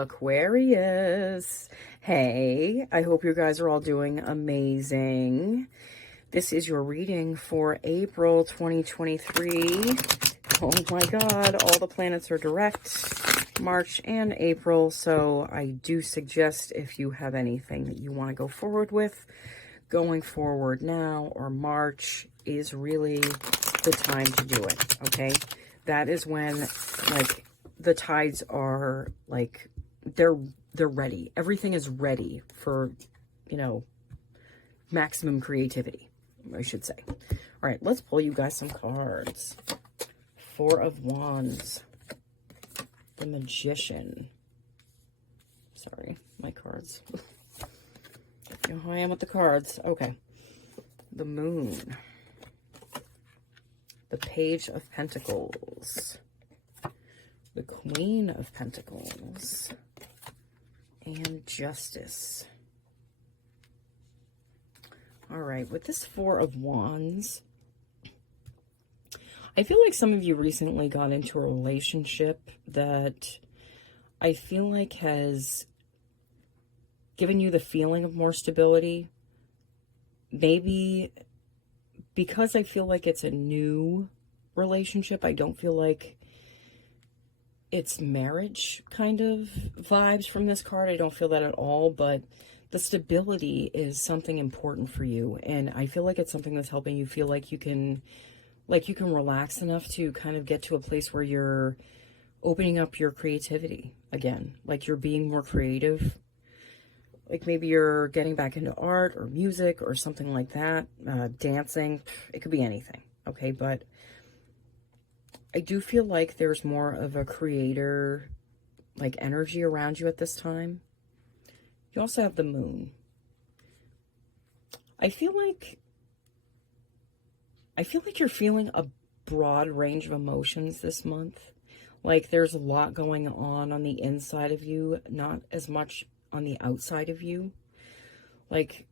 Aquarius. Hey, I hope you guys are all doing amazing. This is your reading for April 2023. Oh my God, all the planets are direct, March and April. So I do suggest if you have anything that you want to go forward with, going forward now or March is really the time to do it, okay? That is when, like, the tides are, like, they're ready. Everything is ready for, you know, maximum creativity, I should say. All right, let's pull you guys some cards. Four of Wands. The Magician. Sorry, my cards. You know how I am with the cards. Okay. The Moon. The Page of Pentacles. The Queen of Pentacles. And Justice. All right, with this Four of Wands, I feel like some of you recently got into a relationship that I feel like has given you the feeling of more stability. Maybe because I feel like it's a new relationship, I don't feel like it's marriage kind of vibes from this card. I don't feel that at all, but the stability is something important for you. And I feel like it's something that's helping you feel like you can relax enough to kind of get to a place where you're opening up your creativity again. Like you're being more creative. Like maybe you're getting back into art or music or something like that. Dancing, it could be anything. Okay, but I do feel like there's more of a creator, like, energy around you at this time. You also have the Moon. I feel like you're feeling a broad range of emotions this month. Like there's a lot going on the inside of you, not as much on the outside of you. Like,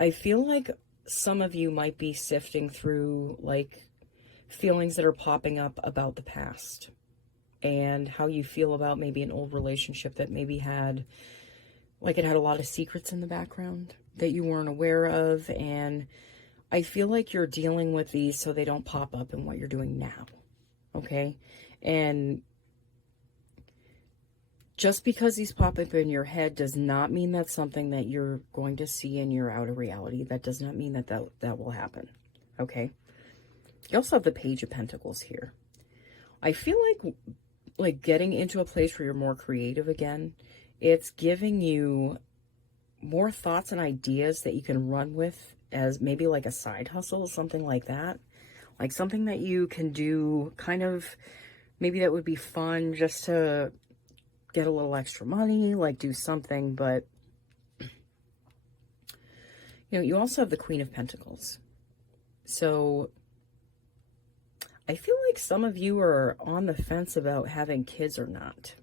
I feel like some of you might be sifting through, like, feelings that are popping up about the past and how you feel about maybe an old relationship that maybe had, like, it had a lot of secrets in the background that you weren't aware of. And I feel like you're dealing with these so they don't pop up in what you're doing now. Okay. And just because these pop up in your head does not mean that's something that you're going to see in your outer reality. That does not mean that will happen. Okay. You also have the Page of Pentacles here. I feel like getting into a place where you're more creative again, it's giving you more thoughts and ideas that you can run with as maybe like a side hustle, something like that. Like something that you can do kind of, maybe that would be fun just to get a little extra money, like do something. But, you know, you also have the Queen of Pentacles. So I feel like some of you are on the fence about having kids or not.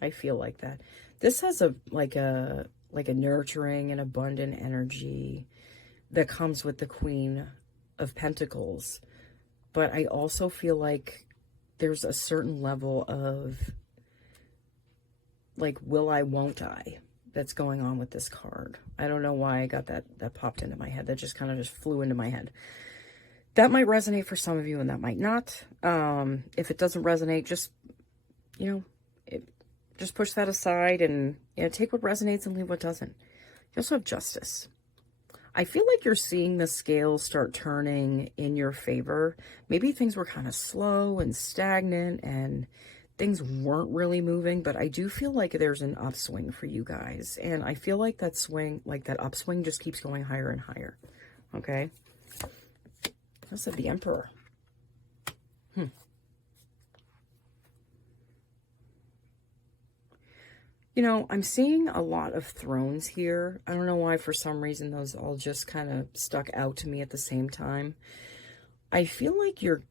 I feel like that. This has a nurturing and abundant energy that comes with the Queen of Pentacles. But I also feel like there's a certain level of, like, will I, won't I, that's going on with this card. I don't know why I got that popped into my head. That just kind of just flew into my head. That might resonate for some of you and that might not. If it doesn't resonate, just, you know, just push that aside and, you know, take what resonates and leave what doesn't. You also have Justice. I feel like you're seeing the scales start turning in your favor. Maybe things were kind of slow and stagnant and things weren't really moving, but I do feel like there's an upswing for you guys. And I feel like that swing, like that upswing just keeps going higher and higher. Okay. Also the Emperor. You know, I'm seeing a lot of thrones here. I don't know why, for some reason, those all just kind of stuck out to me at the same time. I feel like you're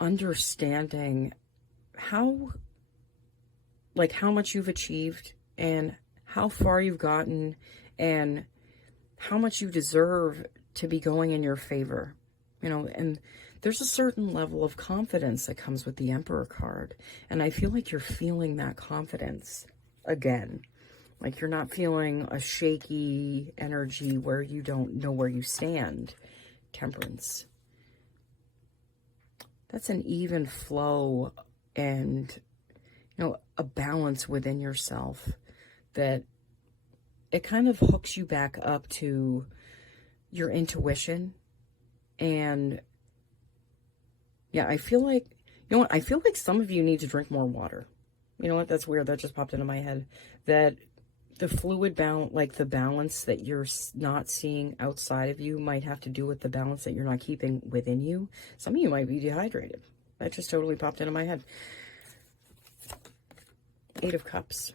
understanding how much you've achieved and how far you've gotten and how much you deserve to be going in your favor. You know, and there's a certain level of confidence that comes with the Emperor card. And I feel like you're feeling that confidence again. Like you're not feeling a shaky energy where you don't know where you stand. Temperance. That's an even flow and, you know, a balance within yourself that it kind of hooks you back up to your intuition. And yeah, I feel like, you know what? I feel like some of you need to drink more water. You know what? That's weird. That just popped into my head. That the fluid balance, like the balance that you're not seeing outside of you might have to do with the balance that you're not keeping within you. Some of you might be dehydrated. That just totally popped into my head. 8 of Cups.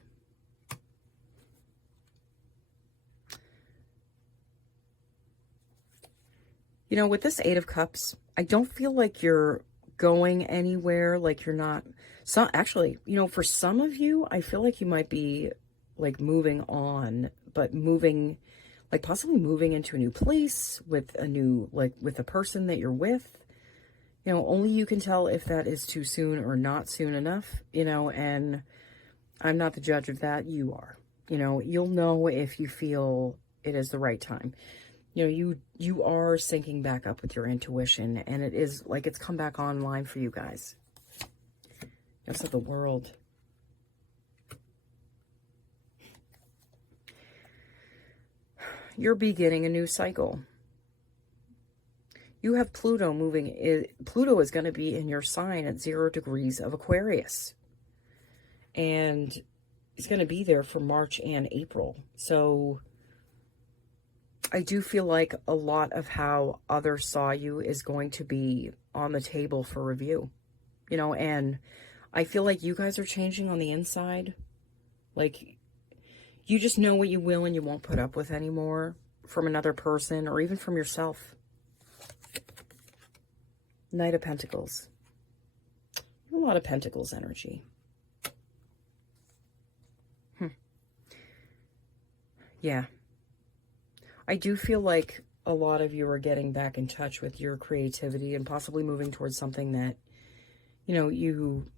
You know, with this 8 of Cups, I don't feel like you're going anywhere, like you're not. So actually, you know, for some of you, I feel like you might be like moving on, but moving, like possibly moving into a new place with a new, like with a person that you're with. You know, only you can tell if that is too soon or not soon enough, you know, and I'm not the judge of that. You are. You know, you'll know if you feel it is the right time. You know, you are syncing back up with your intuition, and it is like it's come back online for you guys. Yes, of the World. You're beginning a new cycle. You have Pluto moving. Pluto is going to be in your sign at 0 degrees of Aquarius. And it's going to be there for March and April. So I do feel like a lot of how others saw you is going to be on the table for review. You know, and I feel like you guys are changing on the inside. Like, you just know what you will and you won't put up with anymore from another person or even from yourself. Knight of Pentacles. A lot of Pentacles energy. Yeah. I do feel like a lot of you are getting back in touch with your creativity and possibly moving towards something that, you know, you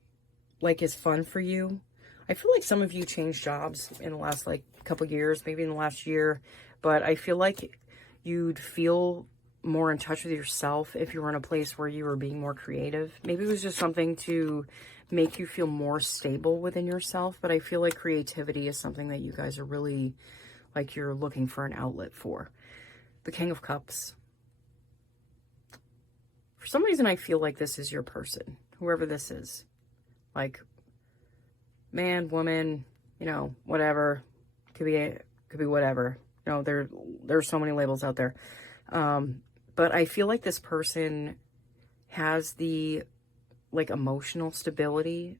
like is fun for you. I feel like some of you changed jobs in the last like couple years, maybe in the last year, but I feel like you'd feel more in touch with yourself if you were in a place where you were being more creative. Maybe it was just something to make you feel more stable within yourself, but I feel like creativity is something that you guys are really, like, you're looking for an outlet for. The King of Cups. For some reason, I feel like this is your person, whoever this is. Like, man, woman, you know, whatever. Could be whatever. You know, there's so many labels out there. But I feel like this person has the, like, emotional stability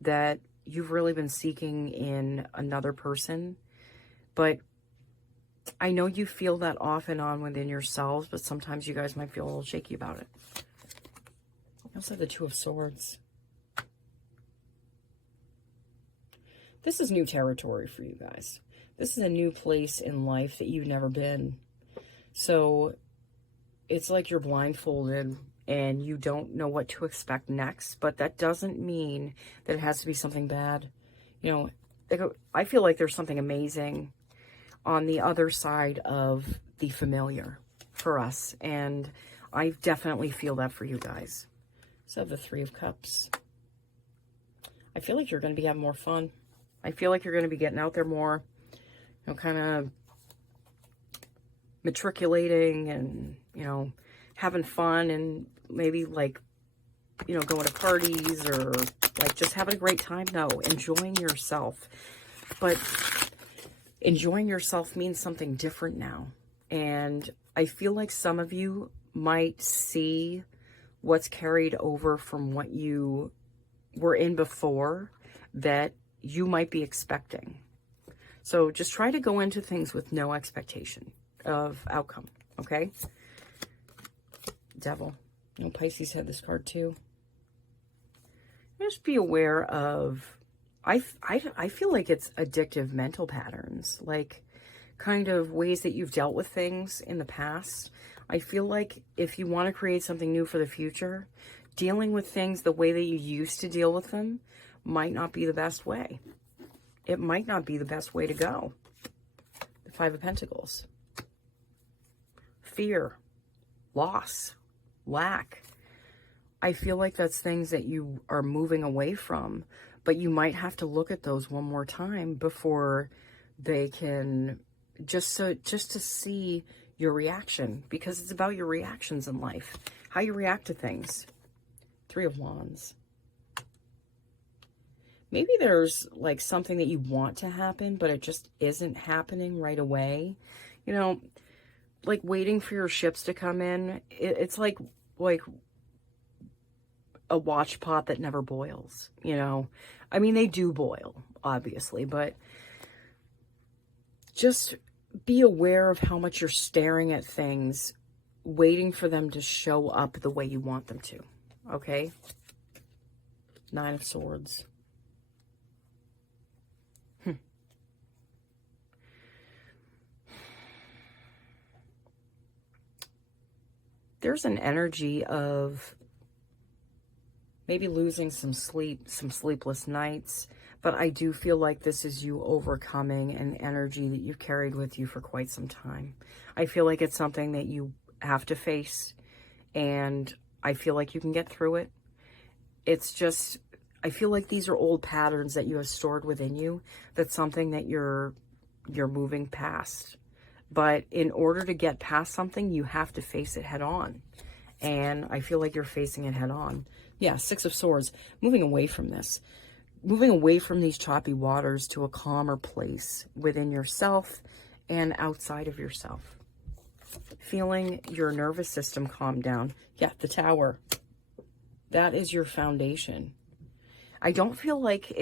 that you've really been seeking in another person. But I know you feel that off and on within yourselves, but sometimes you guys might feel a little shaky about it. I also have the Two of Swords. This is new territory for you guys. This is a new place in life that you've never been. So it's like you're blindfolded and you don't know what to expect next, but that doesn't mean that it has to be something bad. You know, I feel like there's something amazing on the other side of the familiar for us, and I definitely feel that for you guys. So the Three of Cups. I feel like you're going to be having more fun. I feel like you're going to be getting out there more, you know, kind of matriculating and, you know, having fun and maybe like, you know, going to parties or like just having a great time. No, enjoying yourself. But enjoying yourself means something different now. And I feel like some of you might see what's carried over from what you were in before that you might be expecting. So just try to go into things with no expectation of outcome, okay? Devil. You know, Pisces had this card too. Just be aware of, I feel like it's addictive mental patterns, like kind of ways that you've dealt with things in the past. I feel like if you want to create something new for the future, dealing with things the way that you used to deal with them might not be the best way. it might not be the best way to go. The Five of Pentacles. Fear, loss, lack. I feel like that's things that you are moving away from, but you might have to look at those one more time before they can, just to see your reaction, because it's about your reactions in life, how you react to things. Three of Wands. Maybe there's like something that you want to happen, but it just isn't happening right away. You know, like waiting for your ships to come in. It's like a watch pot that never boils, you know. I mean, they do boil, obviously, but just be aware of how much you're staring at things, waiting for them to show up the way you want them to, okay? Nine of Swords. There's an energy of maybe losing some sleep, some sleepless nights, but I do feel like this is you overcoming an energy that you've carried with you for quite some time. I feel like it's something that you have to face, and I feel like you can get through it. It's just, I feel like these are old patterns that you have stored within you. That's something that you're moving past. But in order to get past something, you have to face it head on. And I feel like you're facing it head on. Yeah, Six of Swords. Moving away from this. Moving away from these choppy waters to a calmer place within yourself and outside of yourself. Feeling your nervous system calm down. Yeah, the Tower. That is your foundation. I don't feel like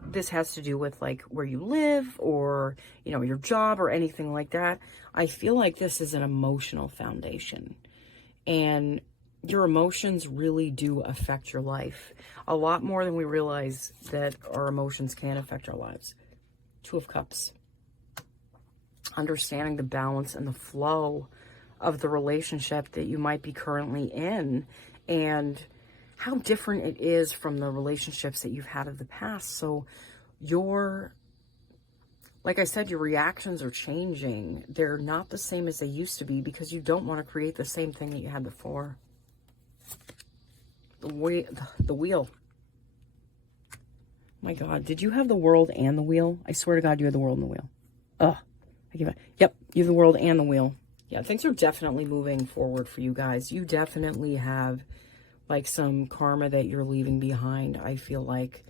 this has to do with like where you live or, you know, your job or anything like that. I feel like this is an emotional foundation, and your emotions really do affect your life a lot more than we realize that our emotions can affect our lives. Two of Cups. Understanding the balance and the flow of the relationship that you might be currently in, and how different it is from the relationships that you've had of the past. So like I said, your reactions are changing. They're not the same as they used to be because you don't want to create the same thing that you had before. The Wheel. My God, did you have the World and the Wheel? I swear to God, you had the World and the Wheel. Yep, you have the World and the Wheel. Yeah, things are definitely moving forward for you guys. You definitely have like some karma that you're leaving behind, I feel like.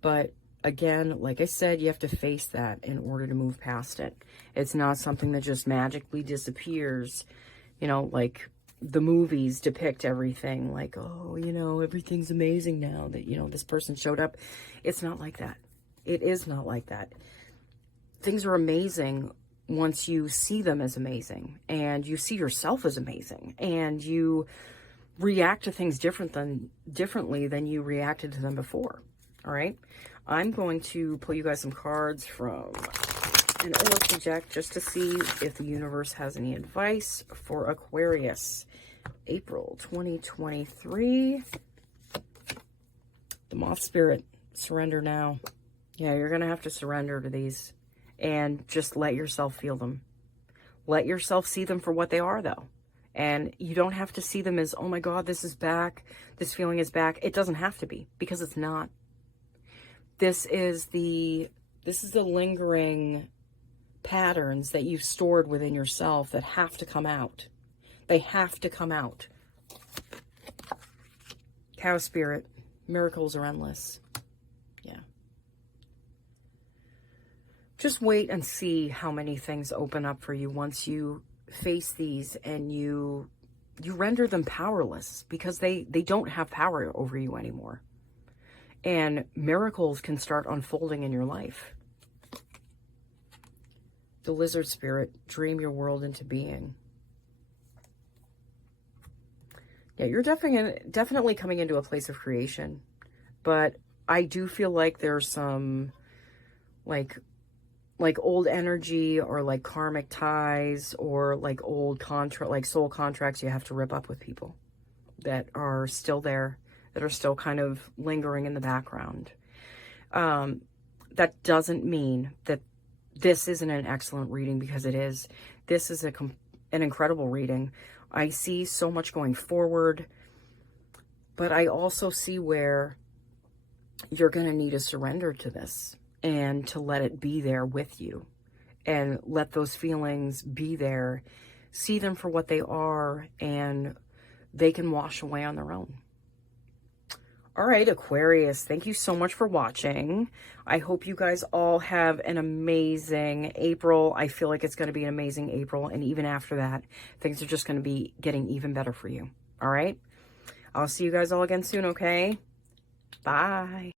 But again, like I said, you have to face that in order to move past it. It's not something that just magically disappears. You know, like the movies depict everything like, oh, you know, everything's amazing now that, you know, this person showed up. It's not like that. It is not like that. Things are amazing once you see them as amazing, and you see yourself as amazing, and you react to things differently than you reacted to them before. All right, I'm going to pull you guys some cards from an Oracle deck just to see if the universe has any advice for Aquarius. April 2023. The Moth Spirit. Surrender now. Yeah, you're going to have to surrender to these and just let yourself feel them. Let yourself see them for what they are, though. And you don't have to see them as, oh my God, this is back. This feeling is back. It doesn't have to be, because it's not. This is the lingering patterns that you've stored within yourself that have to come out. They have to come out. Cow Spirit. Miracles are endless. Yeah. Just wait and see how many things open up for you once you face these and you render them powerless, because they don't have power over you anymore. And miracles can start unfolding in your life. The Lizard Spirit. Dream your world into being. Yeah, you're definitely coming into a place of creation. But I do feel like there's some like old energy, or like karmic ties, or like old soul contracts you have to rip up with people that are still there, that are still kind of lingering in the background. That that doesn't mean that this isn't an excellent reading, because it is. This is an incredible reading. I see so much going forward, but I also see where you're going to need to surrender to this and to let it be there with you and let those feelings be there. See them for what they are, and they can wash away on their own. All right, Aquarius, thank you so much for watching. I hope you guys all have an amazing April. I feel like it's going to be an amazing April. And even after that, things are just going to be getting even better for you. All right. I'll see you guys all again soon, okay? Bye.